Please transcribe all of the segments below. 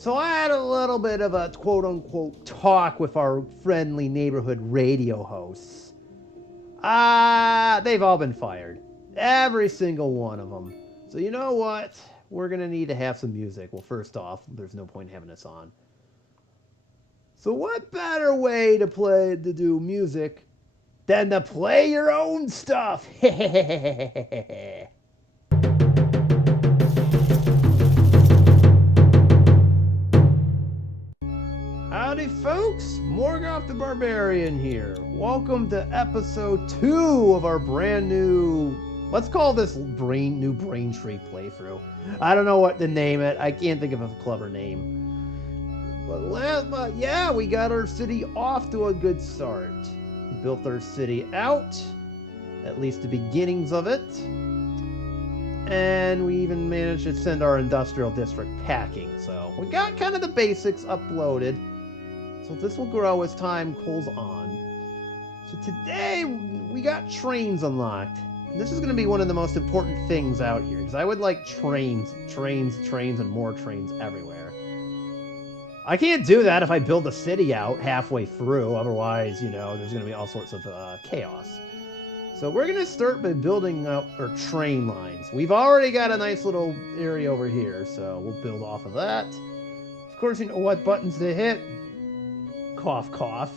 So I had a little bit of a quote-unquote talk with our friendly neighborhood radio hosts. They've all been fired. Every single one of them. So you know what? We're going to need to have some music. Well, first off, there's no point in having this on. So what better way to do music than to play your own stuff? Howdy folks, Morgoth the Barbarian here. Welcome to episode 2 of our brand new, let's call this new Braintree playthrough. I don't know what to name it, I can't think of a clever name. But yeah, we got our city off to a good start. We built our city out, at least the beginnings of it. And we even managed to send our industrial district packing, so we got kind of the basics uploaded. So this will grow as time goes on. So today we got trains unlocked. And this is going to be one of the most important things out here, because I would like trains, and more trains everywhere. I can't do that if I build the city out halfway through, otherwise, you know, there's going to be all sorts of chaos. So we're going to start by building out our train lines. We've already got a nice little area over here, so we'll build off of that. Of course, you know what buttons to hit. Cough, cough.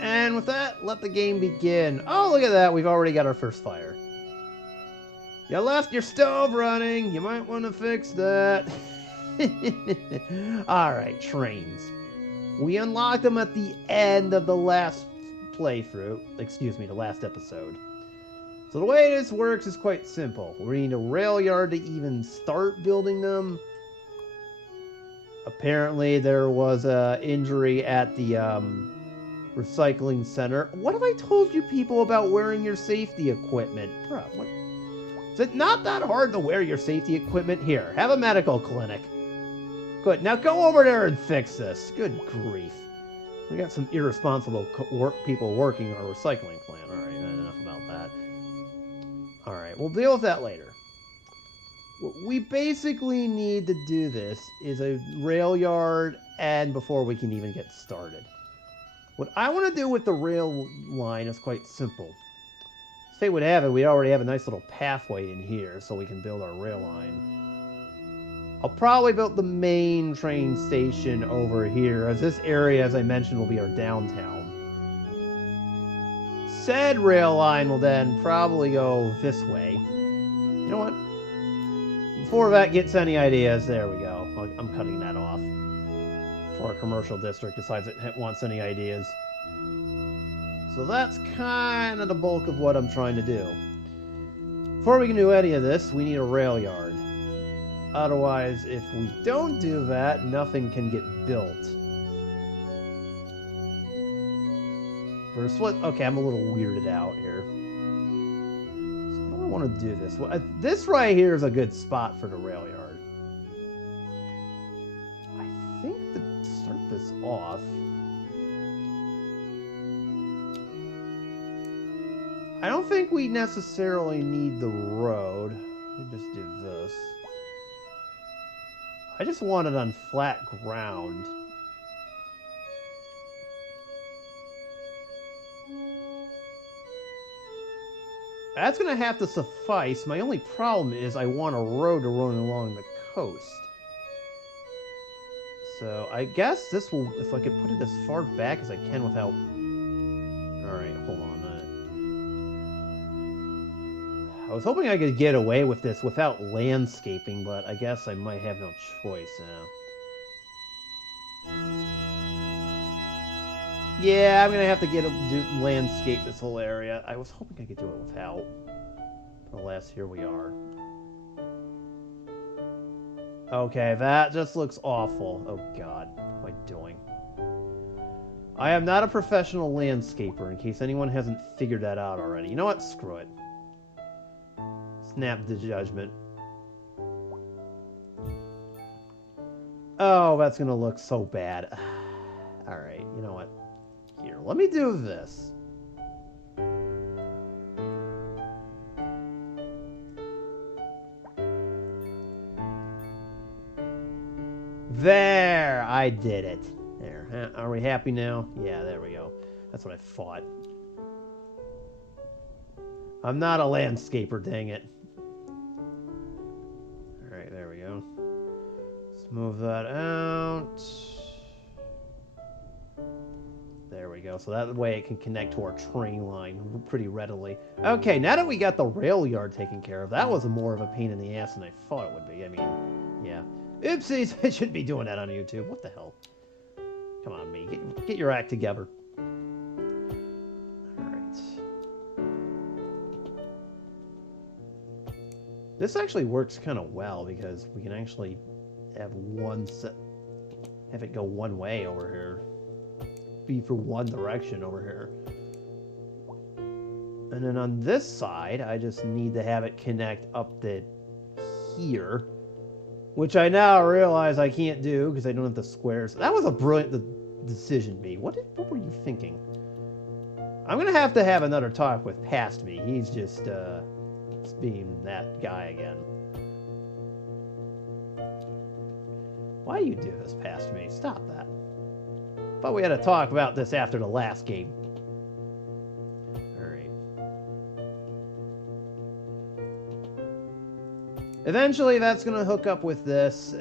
And with that, let the game begin. Oh, look at that. We've already got our first fire. You left your stove running. You might want to fix that. Alright, trains. We unlocked them at the end of the last playthrough. Excuse me, the last episode. So the way this works is quite simple. We need a rail yard to even start building them. Apparently there was an injury at the recycling center. What have I told you people about wearing your safety equipment? Bruh, what? Is it not that hard to wear your safety equipment? Here, have a medical clinic. Good, now go over there and fix this. Good grief. We got some irresponsible people working our recycling plant. Alright, enough about that. Alright, we'll deal with that later. What we basically need to do this is a rail yard, and before we can even get started. What I want to do with the rail line is quite simple. Fate would have it, we already have a nice little pathway in here, so we can build our rail line. I'll probably build the main train station over here, as this area, as I mentioned, will be our downtown. Said rail line will then probably go this way. You know what? Before that gets any ideas, there we go. I'm cutting that off. Before a commercial district decides it wants any ideas. So that's kind of the bulk of what I'm trying to do. Before we can do any of this, we need a rail yard. Otherwise, if we don't do that, nothing can get built. First, okay, I'm a little weirded out here. I want to do this. This right here is a good spot for the rail yard. I think to start this off, I don't think we necessarily need the road. Let me just do this. I just want it on flat ground. That's going to have to suffice. My only problem is I want a road to run along the coast. So I guess this will, if I could put it as far back as I can without... Alright, hold on. I was hoping I could get away with this without landscaping, but I guess I might have no choice now. Yeah, I'm gonna have to landscape this whole area. I was hoping I could do it without. But alas, here we are. Okay, that just looks awful. Oh god, what am I doing? I am not a professional landscaper, in case anyone hasn't figured that out already. You know what? Screw it. Snap the judgment. Oh, that's gonna look so bad. Alright, you know what? Here, let me do this. There, I did it. There, are we happy now? Yeah, there we go. That's what I thought. I'm not a landscaper, dang it. Alright, there we go. Let's move that out. There we go. So that way it can connect to our train line pretty readily. Okay, now that we got the rail yard taken care of, that was more of a pain in the ass than I thought it would be. I mean, yeah. Oopsies, I shouldn't be doing that on YouTube. What the hell? Come on, me. Get your act together. Alright. This actually works kind of well because we can actually have have it go one way over here. Be for one direction over here. And then on this side, I just need to have it connect up to here. Which I now realize I can't do because I don't have the squares. That was a brilliant decision, B. What were you thinking? I'm going to have another talk with Past Me. He's just being that guy again. Why do you do this, Past Me? Stop that. Thought we had to talk about this after the last game. Alright. Eventually, that's going to hook up with this.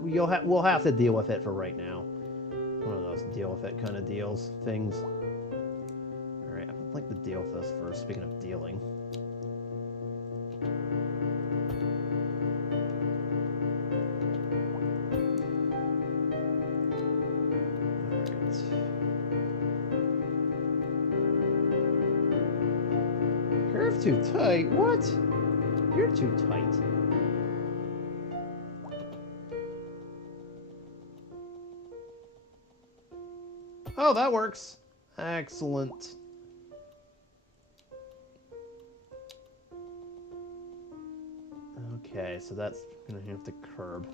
We'll have to deal with it for right now. One of those deal with it kind of things. Alright, I'd like to deal with this first, speaking of dealing. Curve too tight? What? You're too tight. Oh, that works. Excellent. Okay, so that's gonna have to curb.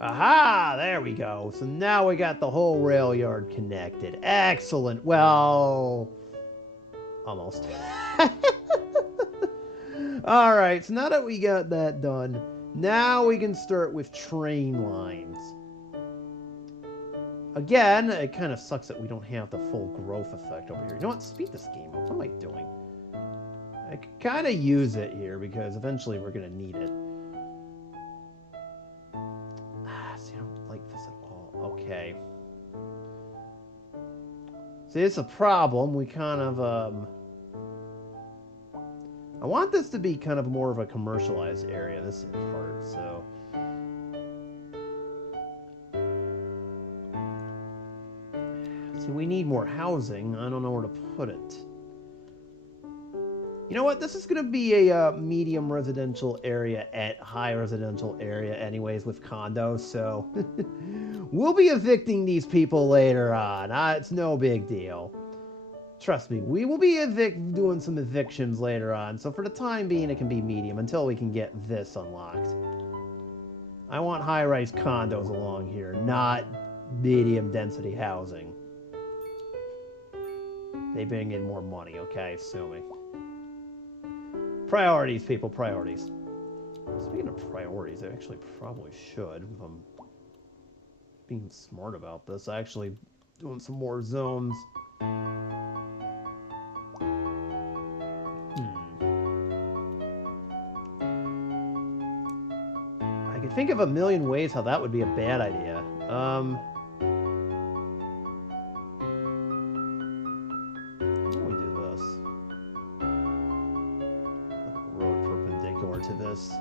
Aha! There we go. So now we got the whole rail yard connected. Excellent. Well, almost. Alright, so now that we got that done, now we can start with train lines. Again, it kind of sucks that we don't have the full growth effect over here. You know what? Speed this game up. What am I doing? I could kind of use it here because eventually we're going to need it. Okay. See, it's a problem. We kind of, I want this to be kind of more of a commercialized area, this part, so... See, we need more housing. I don't know where to put it. You know what? This is going to be a medium residential area at high residential area anyways with condos, so... We'll be evicting these people later on. It's no big deal. Trust me, we will be doing some evictions later on, so for the time being it can be medium until we can get this unlocked. I want high-rise condos along here, not medium density housing. They bring in more money, okay? Assuming. Priorities, people, priorities. Speaking of priorities, I actually probably should, if I'm being smart about this, actually doing some more zones. I could think of a million ways how that would be a bad idea. How do we do this? Road perpendicular to this.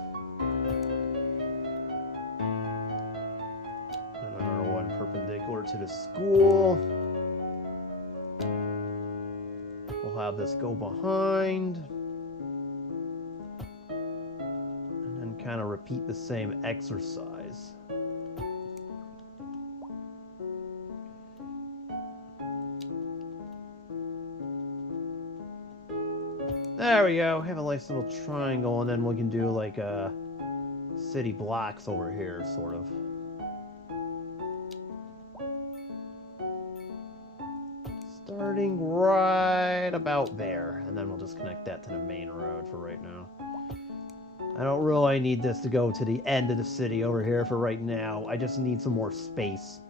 Perpendicular to the school. We'll have this go behind. And then kind of repeat the same exercise. There we go. Have a nice little triangle, and then we can do like city blocks over here, sort of. Starting right about there. And then we'll just connect that to the main road for right now. I don't really need this to go to the end of the city over here for right now. I just need some more space.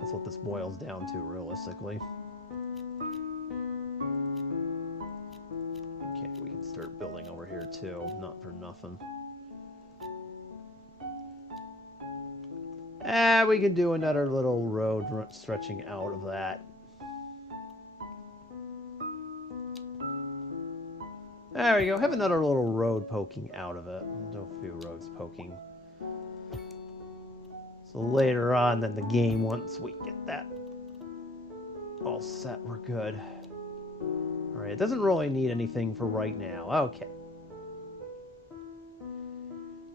That's what this boils down to, realistically. Okay, we can start building over here too. Not for nothing. We can do another little road stretching out of that. There we go. Have another little road poking out of it. We'll do a few roads poking. So later on in the game, once we get that all set, we're good. Alright, it doesn't really need anything for right now. Okay.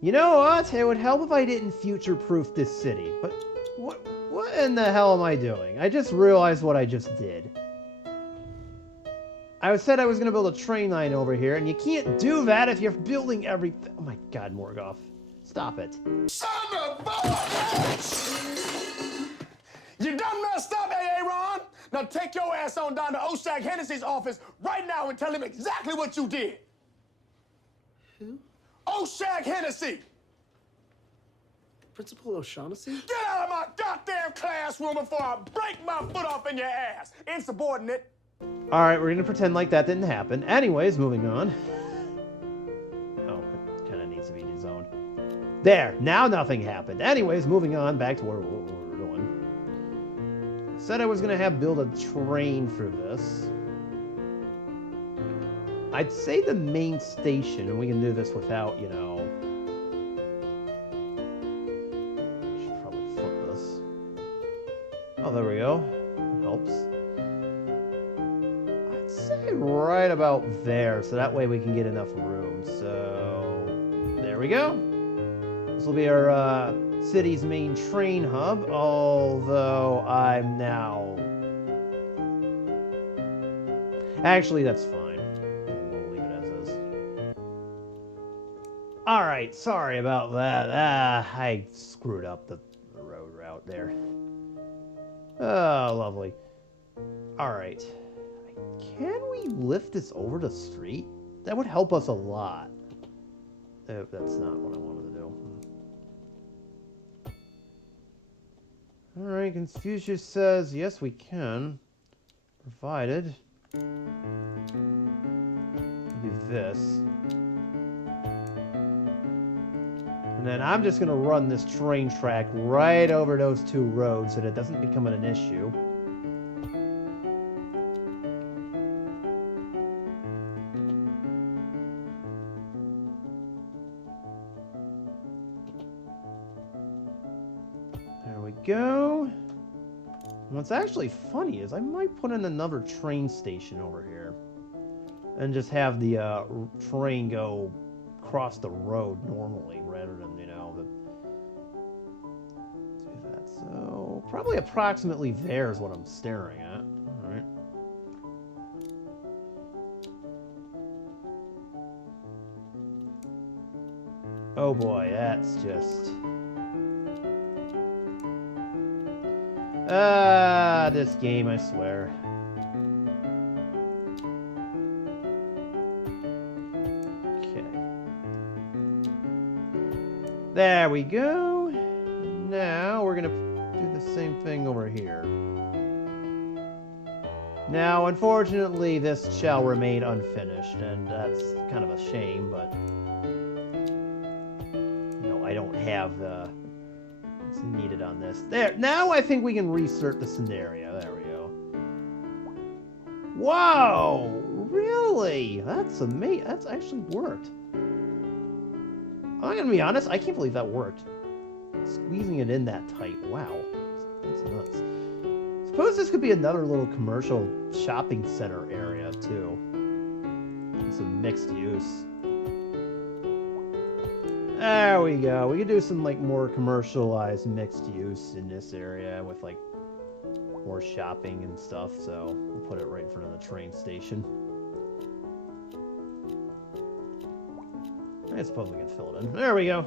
You know what? It would help if I didn't future-proof this city. But what in the hell am I doing? I just realized what I just did. I said I was going to build a train line over here, and you can't do that if you're building everything. Oh my god, Morgoth. Stop it. Son of a bitch! You done messed up, Aaron! Now take your ass on down to Oshag Hennessy's office right now and tell him exactly what you did. Who? Oshag Hennessy! Principal O'Shaughnessy? Get out of my goddamn classroom before I break my foot off in your ass, insubordinate! Alright, we're going to pretend like that didn't happen. Anyways, moving on. Oh, it kind of needs to be dezoned. There, now nothing happened. Anyways, moving on back to what we're doing. I said I was going to build a train through this. I'd say the main station, and we can do this without, you know... I should probably flip this. Oh, there we go. That helps. I'd say right about there, so that way we can get enough room. So, there we go. This will be our city's main train hub, although I'm now... Actually, that's fine. We'll leave it as is. Alright, sorry about that. I screwed up the road route there. Oh, lovely. Alright. Can we lift this over the street? That would help us a lot. That's not what I wanted to do. Alright, Confucius says, yes, we can. Provided. Do this. And then I'm just going to run this train track right over those two roads so that it doesn't become an issue. There we go. And what's actually funny is I might put in another train station over here. And just have the train go across the road normally rather than, you know, do that. So, probably approximately there is what I'm staring at. Alright. Oh boy, that's just... this game, I swear. Okay. There we go. Now we're gonna do the same thing over here. Now, unfortunately, this shall remain unfinished, and that's kind of a shame, but... You know, I don't have the... It's needed on this. There. Now I think we can reinsert the scenario. There we go. Whoa! Really? That's amazing. That's actually worked. I'm gonna be honest. I can't believe that worked. Squeezing it in that tight. Wow. That's nuts. Suppose this could be another little commercial shopping center area too. And some mixed use. There we go. We could do some like more commercialized mixed use in this area with like more shopping and stuff. So we'll put it right in front of the train station. I suppose we can fill it in. There we go.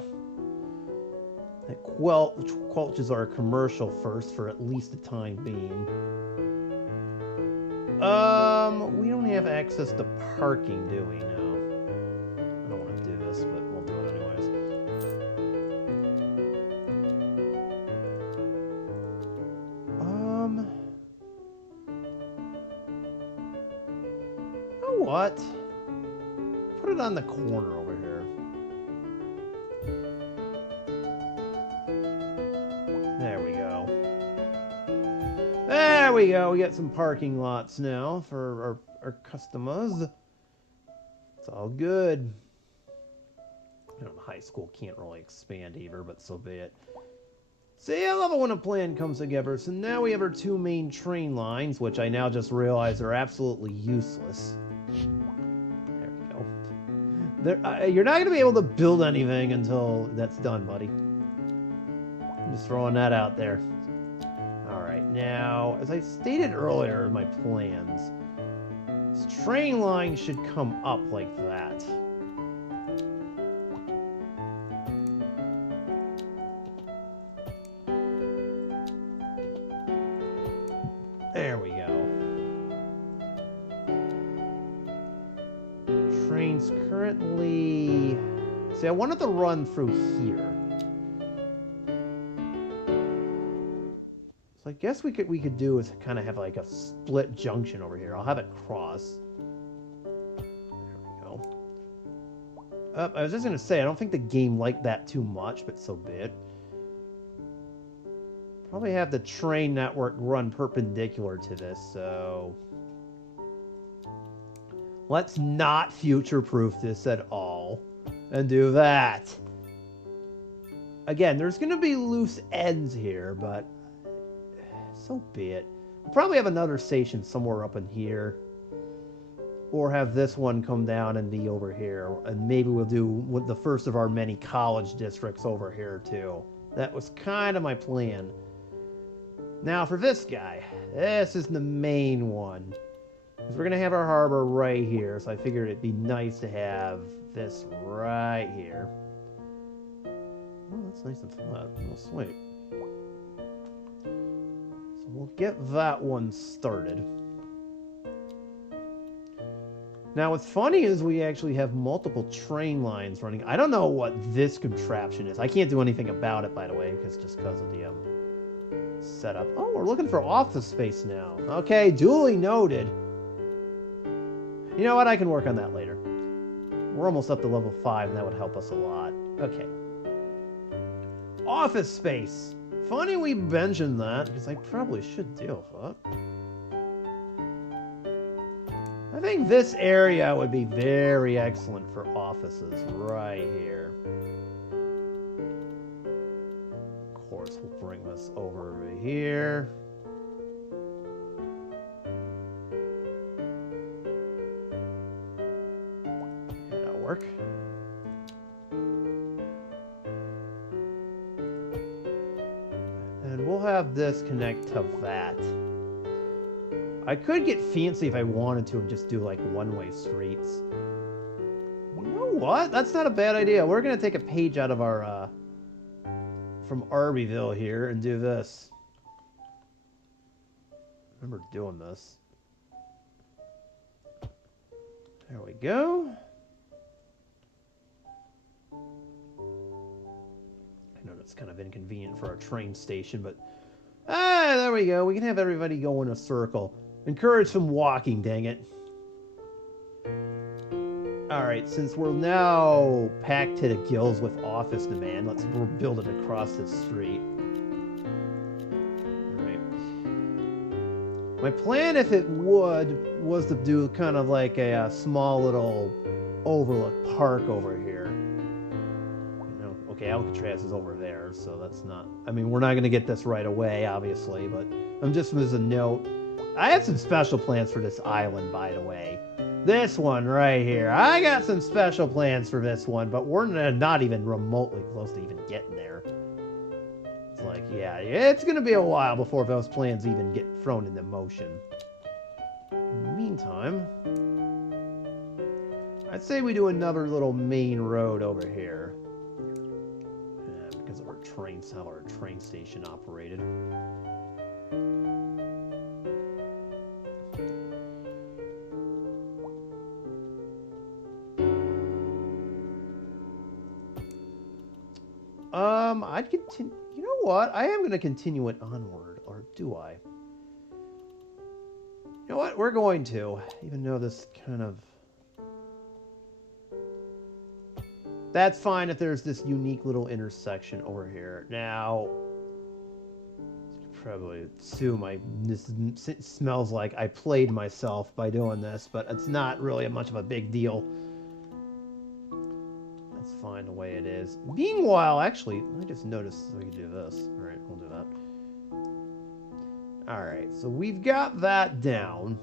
That quelches our commercial first for at least the time being. have access to parking, do we? No. I don't want to do this, but we'll do it anyways. You know what? Put it on the corner over here. There we go. There we go. We got some parking lots now for our customers. It's all good. You know, high school can't really expand either, but so be it. See, I love it when a plan comes together. So now we have our 2 main train lines, which I now just realize are absolutely useless. There we go. You're not going to be able to build anything until that's done, buddy. I'm just throwing that out there. Alright, now, as I stated earlier in my plans, this train line should come up like that. There we go. Train's currently... See, I wanted to run through here. So I guess we could do is kind of have like a split junction over here. I'll have it cross. There we go. I was just going to say, I don't think the game liked that too much, but so be it. Probably have the train network run perpendicular to this, so... Let's not future-proof this at all. And do that. Again, there's going to be loose ends here, but... So be it. We'll probably have another station somewhere up in here. Or have this one come down and be over here. And maybe we'll do the first of our many college districts over here, too. That was kind of my plan. Now for this guy, this is the main one. Because we're going to have our harbor right here, so I figured it'd be nice to have this right here. Oh, that's nice and flat. Oh, sweet. So we'll get that one started. Now what's funny is we actually have multiple train lines running. I don't know what this contraption is. I can't do anything about it, by the way, because just because of the... setup. Oh, we're looking for office space now. Okay, duly noted. You know what? I can work on that later. We're almost up to level 5, and that would help us a lot. Okay. Office space. Funny we mentioned that, because I probably should deal with that. I think this area would be very excellent for offices right here. We'll bring this over here. That'll work. And we'll have this connect to that. I could get fancy if I wanted to and just do like one-way streets. You know what? That's not a bad idea. We're going to take a page out of our... from Arbyville here and do this. I remember doing this. There we go. I know that's kind of inconvenient for our train station, but... Ah, there we go. We can have everybody go in a circle. Encourage some walking, dang it. Alright, since we're now packed to the gills with office demand, let's build it across this street. Alright. My plan, if it would, was to do kind of like a small little overlook park over here. You know, okay, Alcatraz is over there, so that's not... I mean, we're not going to get this right away, obviously, but I'm just as a note. I had some special plans for this island, by the way. This one right here. I got some special plans for this one, but we're not even remotely close to even getting there. It's like, yeah, it's going to be a while before those plans even get thrown into motion. In the meantime, I'd say we do another little main road over here. Yeah, because of our trains, how our train station operated. I'd continue. You know what? I am going to continue it onward, or do I? You know what? We're going to, even though this kind of... That's fine if there's this unique little intersection over here. Now, probably assume this smells like I played myself by doing this, but it's not really much of a big deal. That's fine the way it is. Meanwhile, actually, I just noticed we can do this. All right, we'll do that. All right, so we've got that down.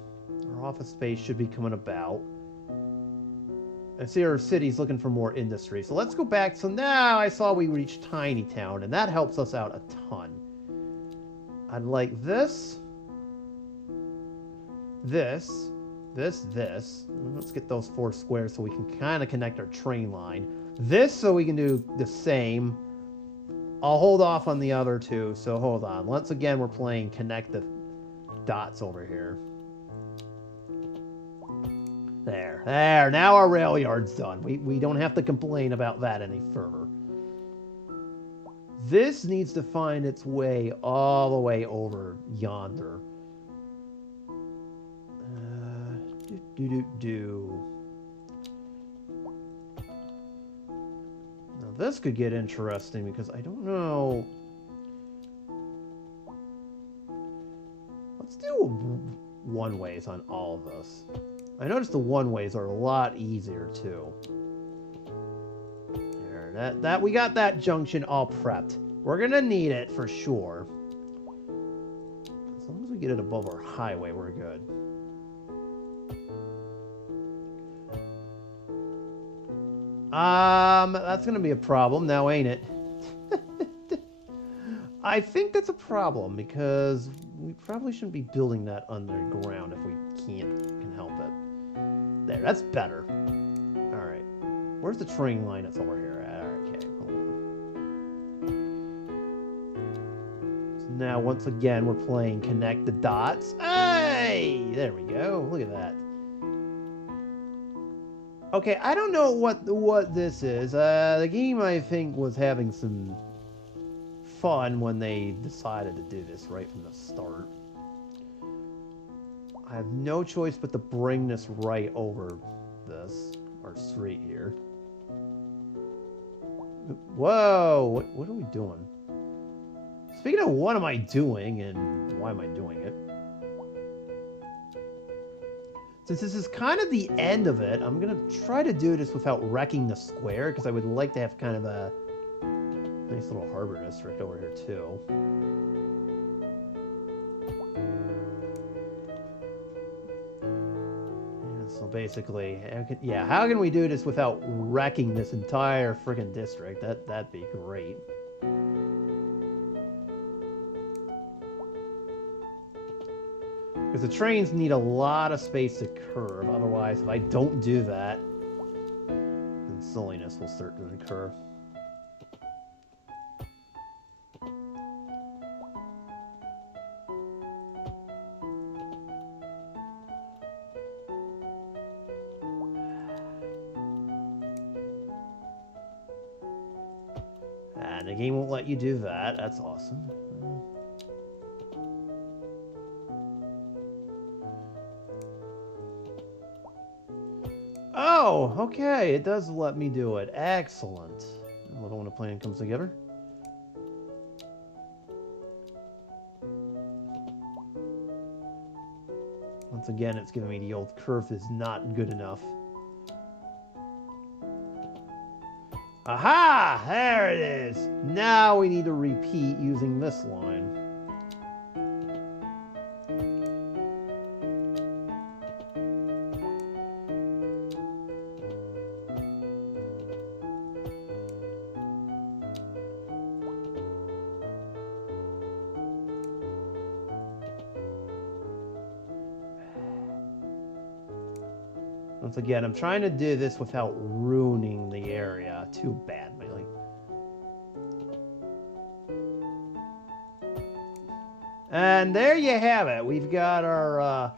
Our office space should be coming about. I see our city's looking for more industry. So let's go back. So now I saw we reached Tiny Town, and that helps us out a ton. I'd like this. This. Let's get those 4 squares so we can kind of connect our train line. This so we can do the same. I'll hold off on the other 2, so hold on. Once again, we're playing connect the dots over here. There. Now our rail yard's done. We don't have to complain about that any further. This needs to find its way all the way over yonder. Now this could get interesting because I don't know. Let's do one-ways on all of this. I noticed the one-ways are a lot easier too. There, we got that junction all prepped. We're gonna need it for sure. As long as we get it above our highway, we're good. That's gonna be a problem now, ain't it? I think that's a problem because we probably shouldn't be building that underground if we can help it. There, that's better. All right. Where's the train line? It's over here. Okay, hold on. So now, once again, we're playing connect the dots. Hey! There we go. Look at that. Okay, I don't know what this is. The game, I think, was having some fun when they decided to do this right from the start. I have no choice but to bring this right over this, our street here. Whoa, what are we doing? Speaking of what am I doing and why am I doing it? Since this is kind of the end of it, I'm going to try to do this without wrecking the square, because I would like to have kind of a nice little harbor district over here too. So basically, yeah, how can we do this without wrecking this entire freaking district? That'd be great. Because the trains need a lot of space to curve. Otherwise, if I don't do that, then silliness will start to occur. And the game won't let you do that. That's awesome. Oh, okay. It does let me do it. Excellent. I love it when a plan comes together. Once again, it's giving me the old curve is not good enough. Aha! There it is! Now we need to repeat using this line. Once again, I'm trying to do this without ruining the area too badly. And there you have it. We've got our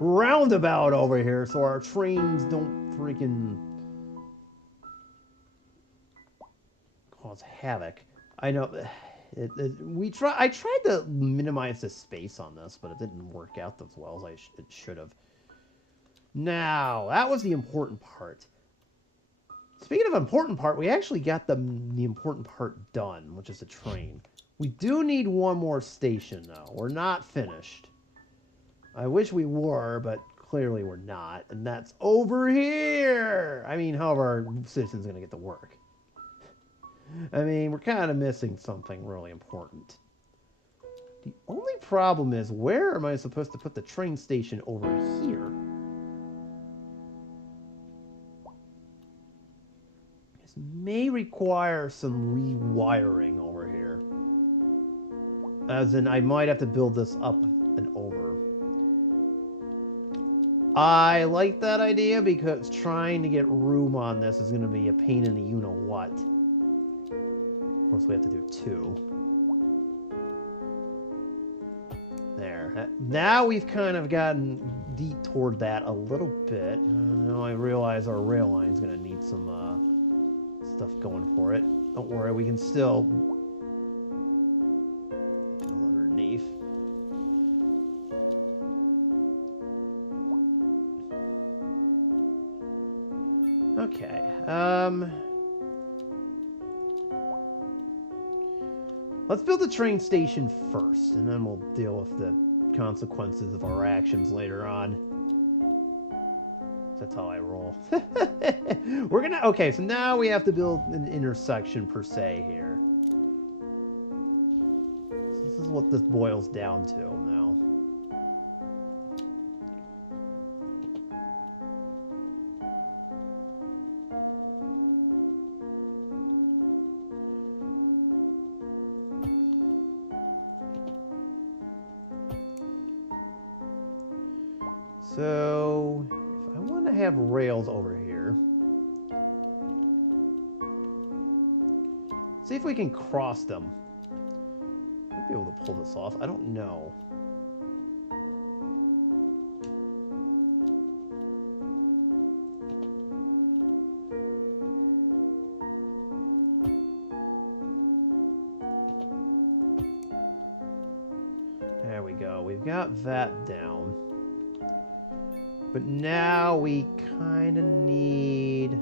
roundabout over here so our trains don't freaking cause havoc. I know. I tried to minimize the space on this, but it didn't work out as well as it should have. Now, that was the important part. Speaking of important part, we actually got the important part done, which is the train. We do need one more station, though. We're not finished. I wish we were, but clearly we're not. And that's over here! I mean, how are our citizens going to get to work? I mean, we're kind of missing something really important. The only problem is, where am I supposed to put the train station over here? This may require some rewiring over here. As in, I might have to build this up and over. I like that idea because trying to get room on this is going to be a pain in the you-know-what. Of course, we have to do 2. There. Now we've kind of gotten deep toward that a little bit. Now I realize our rail line's going to need some stuff going for it. Don't worry, we can still build underneath. Okay. Let's build the train station first, and then we'll deal with the consequences of our actions later on. That's how I roll. Okay, so now we have to build an intersection per se here. So this is what this boils down to now. So, if I want to have rails over here, see if we can cross them. Might be able to pull this off. I don't know. There we go. We've got that down. But now we kind of need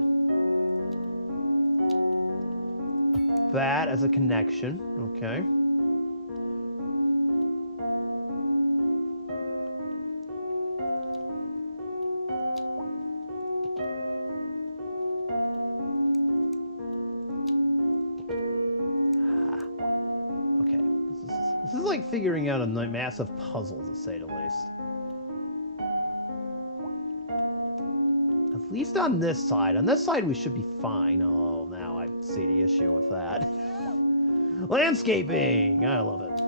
that as a connection. Okay. Okay. This is like figuring out a massive puzzle, to say the least. At least on this side. On this side, we should be fine. Oh, now I see the issue with that. Landscaping! I love it.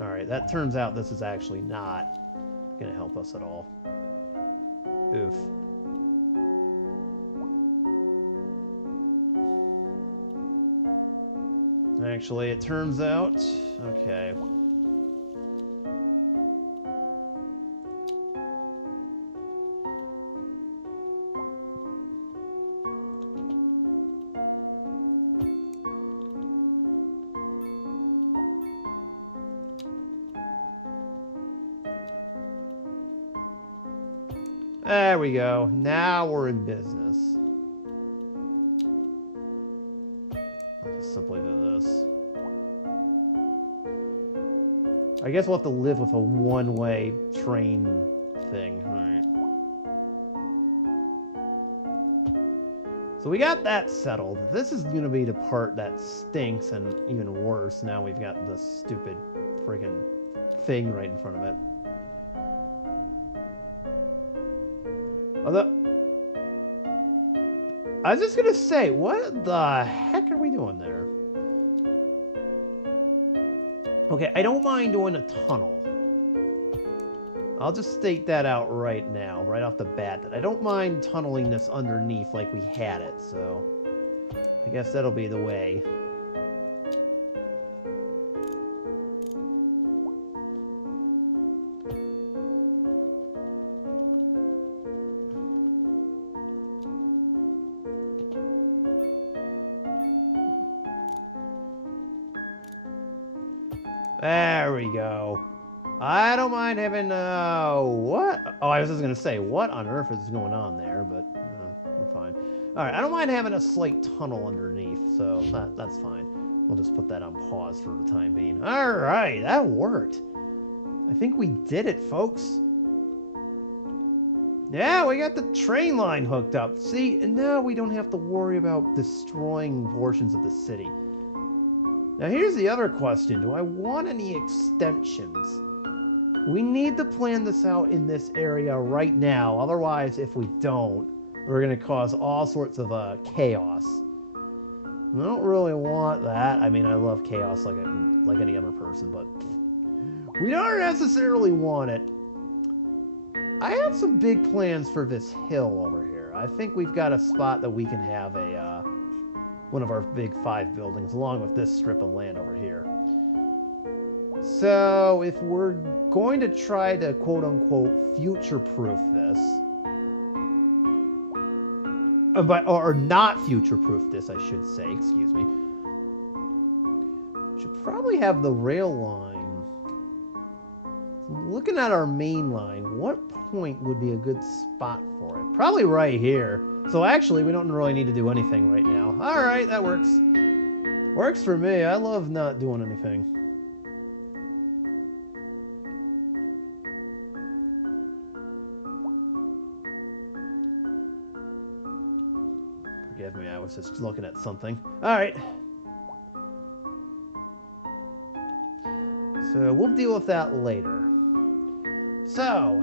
Alright, that turns out this is actually not going to help us at all. Oof. Actually, it turns out... Okay. There we go. Now we're in business. I'll just simply do this. I guess we'll have to live with a one-way train thing. Alright. So we got that settled. This is going to be the part that stinks, and even worse, now we've got the stupid friggin' thing right in front of it. Although, I was just going to say, what the heck are we doing there? Okay, I don't mind doing a tunnel. I'll just state that out right now, right off the bat, that I don't mind tunneling this underneath like we had it, so I guess that'll be the way. There we go. I don't mind having, what? Oh, I was just gonna say, what on earth is going on there, but we're fine. Alright, I don't mind having a slight tunnel underneath, so that's fine. We'll just put that on pause for the time being. Alright, that worked. I think we did it, folks. Yeah, we got the train line hooked up. See, and now we don't have to worry about destroying portions of the city. Now here's the other question. Do I want any extensions? We need to plan this out in this area right now. Otherwise, if we don't, we're going to cause all sorts of chaos. I don't really want that. I mean, I love chaos like any other person, but we don't necessarily want it. I have some big plans for this hill over here. I think we've got a spot that we can have a one of our big 5 buildings along with this strip of land over here. So if we're going to try to quote-unquote future-proof this, or not future-proof this, I should say, excuse me, should probably have the rail line. Looking at our main line, what point would be a good spot for it? Probably right here. So actually, we don't really need to do anything right now. Alright, that works. Works for me. I love not doing anything. Forgive me, I was just looking at something. Alright. So, we'll deal with that later. So,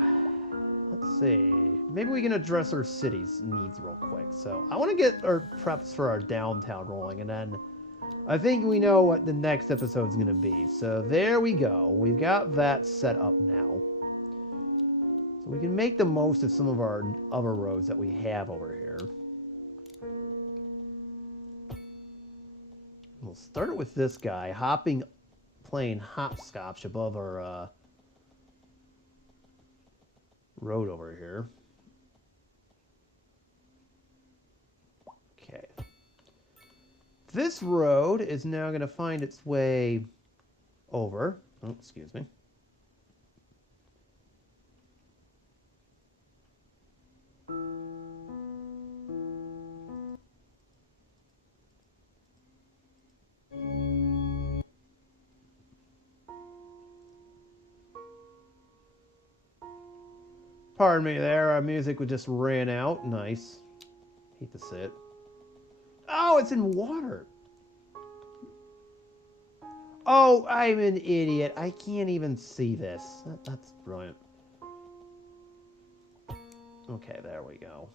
let's see. Maybe we can address our city's needs real quick. So, I want to get our preps for our downtown rolling, and then I think we know what the next episode's going to be. So, there we go. We've got that set up now. So, we can make the most of some of our other roads that we have over here. We'll start with this guy, playing hopscotch above our road over here. Okay. This road is now going to find its way over. Oh, excuse me. Pardon me there, our music just ran out. Nice. Hate to see it. Oh, it's in water. Oh, I'm an idiot. I can't even see this. That's brilliant. Okay, there we go.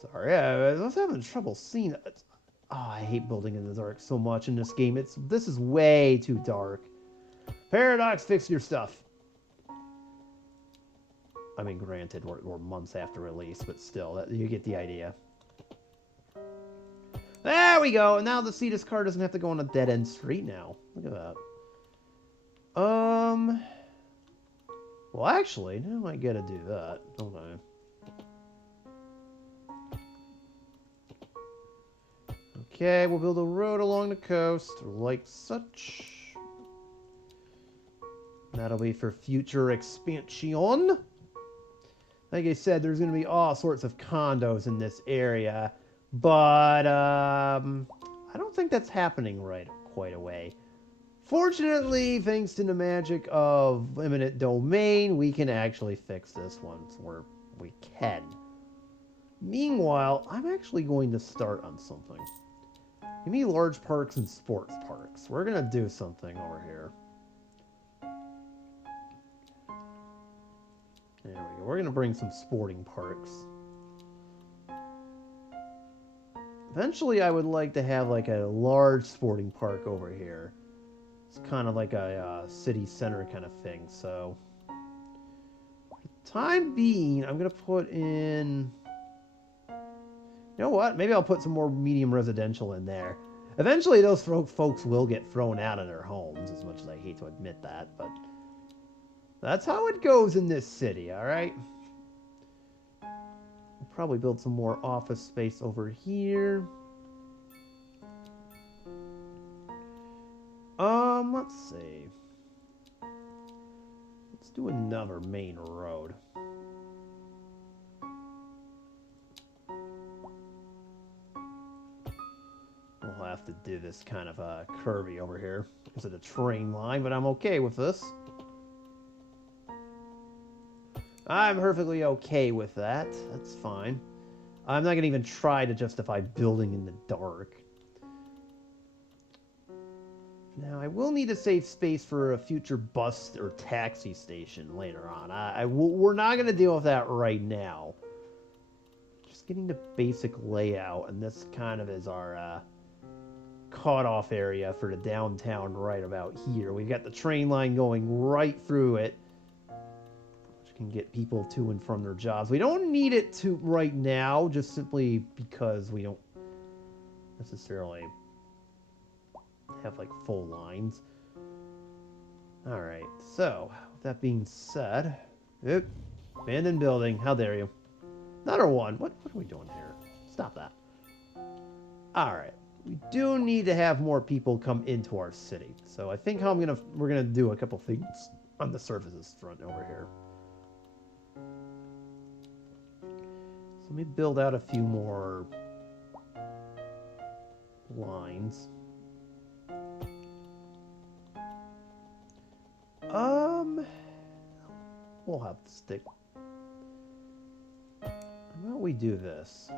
Sorry, I was having trouble seeing it. Oh, I hate building in the dark so much in this game. This is way too dark. Paradox, fix your stuff. I mean, granted, we're months after release, but still, you get the idea. There we go! And now the Cetus car doesn't have to go on a dead-end street now. Look at that. Well, actually, now I gotta do that, don't I? Okay, we'll build a road along the coast, like such. That'll be for future expansion. Like I said, there's going to be all sorts of condos in this area, but I don't think that's happening quite away. Fortunately, thanks to the magic of eminent domain, we can actually fix this once we can. Meanwhile, I'm actually going to start on something. Give me large parks and sports parks. We're going to do something over here. There we go. We're going to bring some sporting parks. Eventually, I would like to have like a large sporting park over here. It's kind of like a city center kind of thing. So, for the time being, I'm going to put in... You know what? Maybe I'll put some more medium residential in there. Eventually, those folks will get thrown out of their homes, as much as I hate to admit that, but... That's how it goes in this city, alright? We'll probably build some more office space over here. Let's see. Let's do another main road. We'll have to do this kind of curvy over here. Is it a train line? But I'm okay with this. I'm perfectly okay with that. That's fine. I'm not going to even try to justify building in the dark. Now, I will need to save space for a future bus or taxi station later on. We're not going to deal with that right now. Just getting the basic layout, and this kind of is our cutoff area for the downtown right about here. We've got the train line going right through it, which can get people to and from their jobs. We don't need it to right now, just simply because we don't necessarily have like full lines. All right, so with that being said, abandoned building. How dare you? Another one. What are we doing here? Stop that. All right, we do need to have more people come into our city. So I think we're gonna do a couple things on the services front over here. So let me build out a few more lines. We'll have to stick. How about we do this?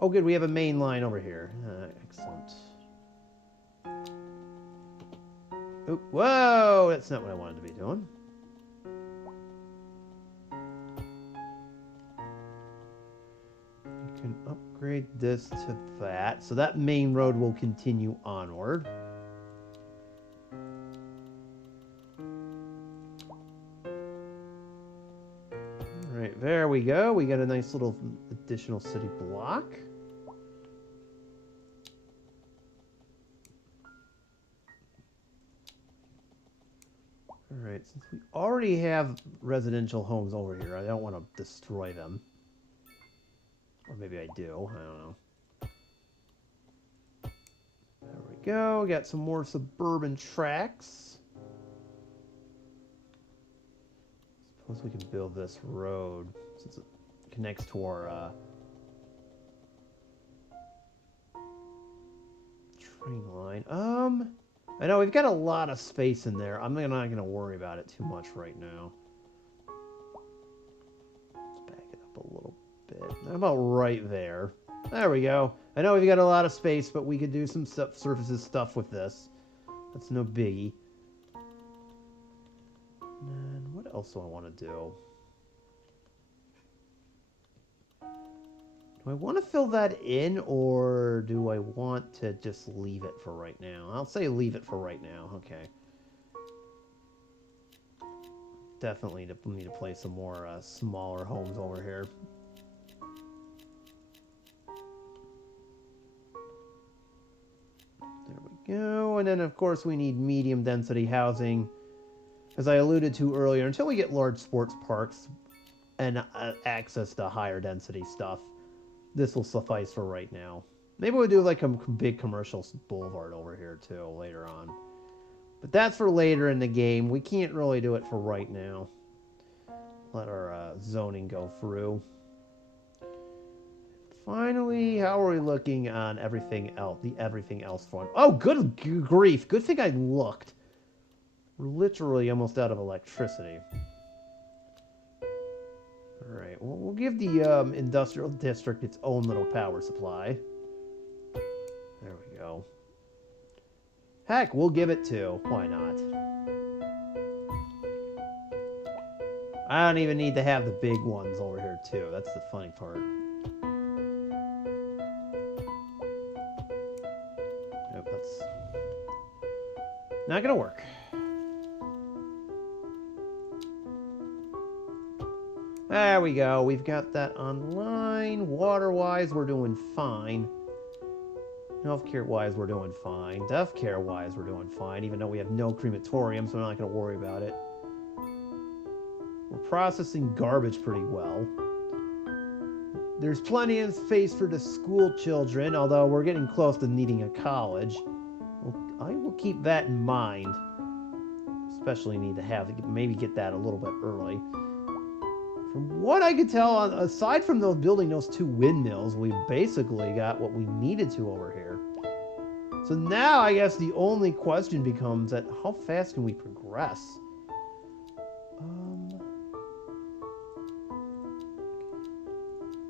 Oh, good, we have a main line over here. Excellent. Oh, whoa, that's not what I wanted to be doing. You can upgrade this to that. So that main road will continue onward. Right, there we go. We got a nice little additional city block. All right, since we already have residential homes over here, I don't want to destroy them. Or maybe I do, I don't know. There we go, got some more suburban tracks. Suppose we can build this road since it connects to our train line. I know we've got a lot of space in there. I'm not going to worry about it too much right now. Let's back it up a little bit. How about right there? There we go. I know we've got a lot of space, but we could do some surfaces stuff with this. That's no biggie. And what else do I want to do? Do I want to fill that in, or do I want to just leave it for right now? I'll say leave it for right now. Okay. Definitely need to place some more smaller homes over here. There we go. And then, of course, we need medium density housing. As I alluded to earlier, until we get large sports parks and access to higher density stuff, this will suffice for right now. Maybe we'll do like a big commercial boulevard over here too later on. But that's for later in the game. We can't really do it for right now. Let our zoning go through. Finally, how are we looking on everything else? The everything else front. Oh, good grief. Good thing I looked. We're literally almost out of electricity. Alright, well, we'll give the industrial district its own little power supply. There we go. Heck, we'll give it two. Why not? I don't even need to have the big ones over here, too. That's the funny part. Nope, that's not gonna work. There we go. We've got that online. Water-wise, we're doing fine. Healthcare-wise, we're doing fine. Death care-wise, we're doing fine, even though we have no crematorium, so I'm not going to worry about it. We're processing garbage pretty well. There's plenty of space for the school children, although we're getting close to needing a college. Well, I will we'll keep that in mind. Especially need to have maybe get that a little bit early. From what I could tell, aside from building those 2 windmills, we basically got what we needed to over here. So now I guess the only question becomes that how fast can we progress?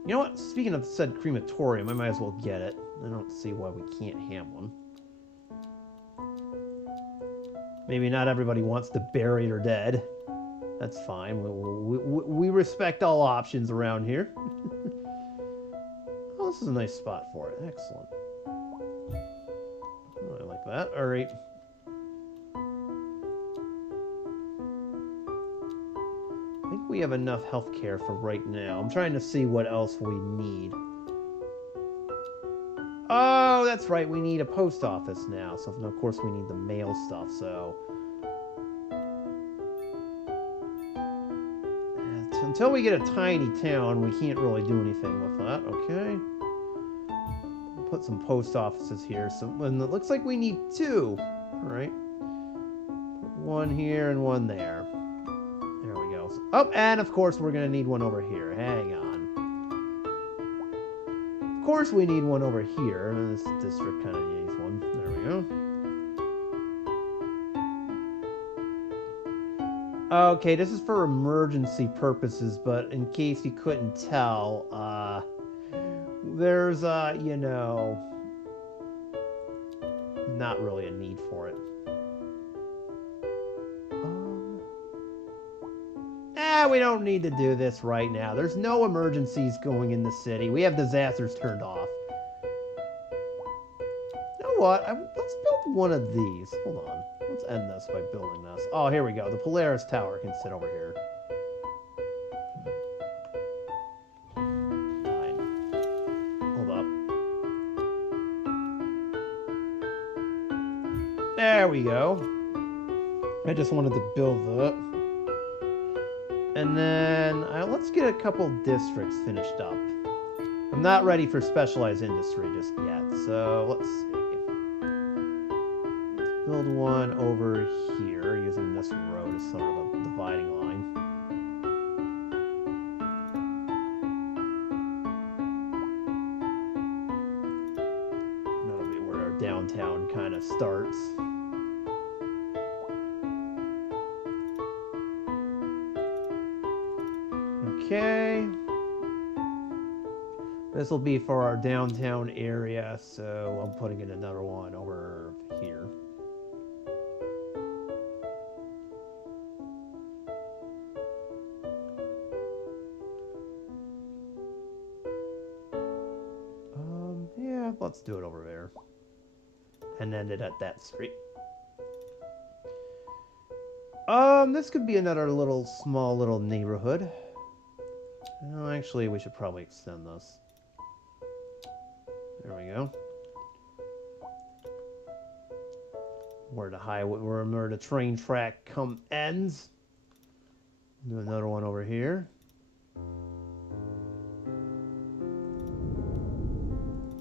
You know what? Speaking of said crematorium, I might as well get it. I don't see why we can't have one. Maybe not everybody wants to bury their dead. That's fine. We respect all options around here. Oh, this is a nice spot for it. Excellent. Oh, I like that. All right. I think we have enough healthcare for right now. I'm trying to see what else we need. Oh, that's right. We need a post office now. So, of course, we need the mail stuff. So, until we get a tiny town, we can't really do anything with that. Okay. Put some post offices here. So, and it looks like we need 2. All right. Put 1 here and 1 there. There we go. Oh, and of course, we're going to need 1 over here. Hang on. Of course we need 1 over here. This district kind of needs 1. There we go. Okay, this is for emergency purposes, but in case you couldn't tell, there's, you know, not really a need for it. We don't need to do this right now. There's no emergencies going in the city. We have disasters turned off. You know what? Let's build 1 of these. Hold on. Let's end this by building this. Oh, here we go. The Polaris Tower can sit over here. Fine. Hold up. There we go. I just wanted to build that. And then let's get a couple districts finished up. I'm not ready for specialized industry just yet, so let's see. Let's build 1 over here using this road as sort of a dividing line. That'll be where our downtown kind of starts. Okay. This will be for our downtown area, so I'm putting in another 1 over here. Yeah, let's do it over there. And end it at that street. This could be another small little neighborhood. Well, actually, we should probably extend this. There we go. Where the train track ends. Do another 1 over here.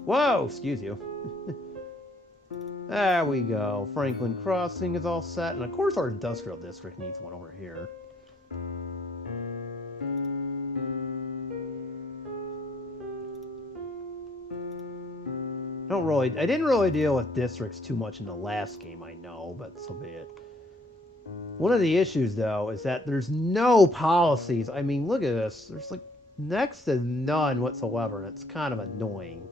Whoa, excuse you. There we go. Franklin Crossing is all set, and of course our industrial district needs 1 over here. I didn't really deal with districts too much in the last game, I know, but so be it. One of the issues, though, is that there's no policies. I mean, look at this. There's like next to none whatsoever, and it's kind of annoying.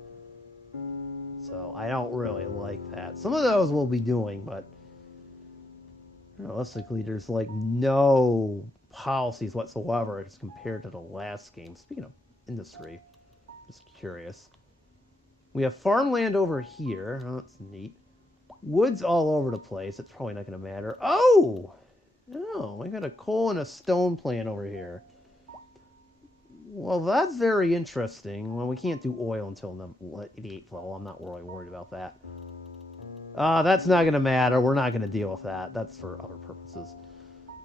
So I don't really like that. Some of those we'll be doing, but realistically, there's like no policies whatsoever as compared to the last game. Speaking of industry, just curious. We have farmland over here. Oh, that's neat. Woods all over the place. It's probably not going to matter. Oh! Oh, we got a coal and a stone plant over here. Well, that's very interesting. Well, we can't do oil until the 8th level. I'm not really worried about that. That's not going to matter. We're not going to deal with that. That's for other purposes.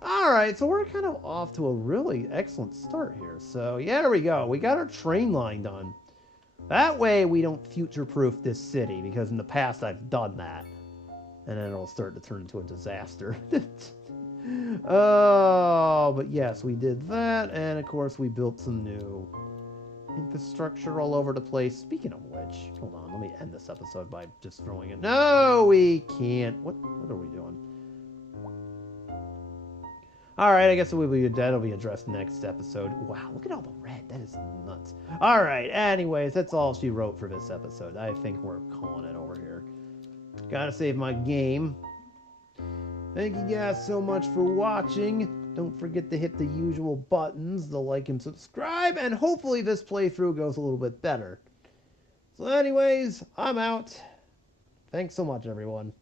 Alright, so we're kind of off to a really excellent start here. So, yeah, there we go. We got our train line done. That way we don't future-proof this city, because in the past I've done that. And then it'll start to turn into a disaster. Oh, but yes, we did that. And of course, we built some new infrastructure all over the place. Speaking of which, hold on, let me end this episode by just throwing it. No, we can't. What are we doing? All right, I guess that'll be addressed next episode. Wow, look at all the red. That is nuts. All right, anyways, that's all she wrote for this episode. I think we're calling it over here. Gotta save my game. Thank you guys so much for watching. Don't forget to hit the usual buttons, the like and subscribe, and hopefully this playthrough goes a little bit better. So anyways, I'm out. Thanks so much, everyone.